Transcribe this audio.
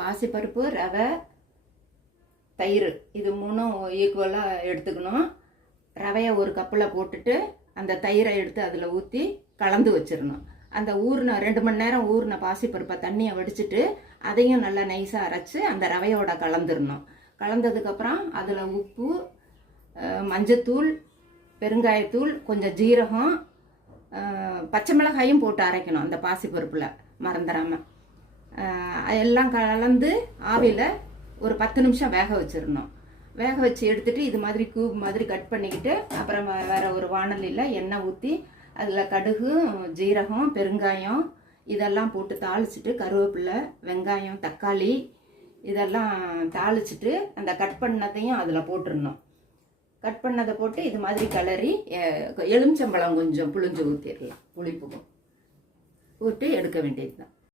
பாசிப்பருப்பு, ரவை, தயிர் இது மூணும் ஈக்குவலாக எடுத்துக்கணும். ரவையை ஒரு கப்பில் போட்டுட்டு அந்த தயிரை எடுத்து அதில் ஊற்றி கலந்து வச்சிடணும். அந்த ஊறின 2 மணி நேரம் ஊறின பாசிப்பருப்பை தண்ணியை வடிச்சிட்டு அதையும் நல்லா நைஸாக அரைச்சி அந்த ரவையோட கலந்துடணும். கலந்ததுக்கப்புறம் அதில் உப்பு, மஞ்சத்தூள், பெருங்காயத்தூள், கொஞ்சம் ஜீரகம், பச்சை மிளகாயும் போட்டு அரைக்கணும் அந்த பாசிப்பருப்பில் மறந்துடாமல். எல்லாம் கலந்து ஆவியில் ஒரு 10 நிமிஷம் வேக வச்சிடணும். வேக வச்சு எடுத்துகிட்டு இது மாதிரி கியூப் மாதிரி கட் பண்ணிக்கிட்டு அப்புறம் வேறு ஒரு வாணலியில் எண்ணெய் ஊற்றி அதில் கடுகு, ஜீரகம், பெருங்காயம் இதெல்லாம் போட்டு தாளிச்சிட்டு கருவேப்பிலை, வெங்காயம், தக்காளி இதெல்லாம் தாளிச்சிட்டு அந்த கட் பண்ணதையும் அதில் போட்டுடணும். கட் பண்ணதை போட்டு இது மாதிரி கிளறி எலுமிச்சம்பழம் கொஞ்சம் புளிஞ்சு ஊற்றிடலாம். புளிப்புக்கும் போட்டு எடுக்க வேண்டியது தான்.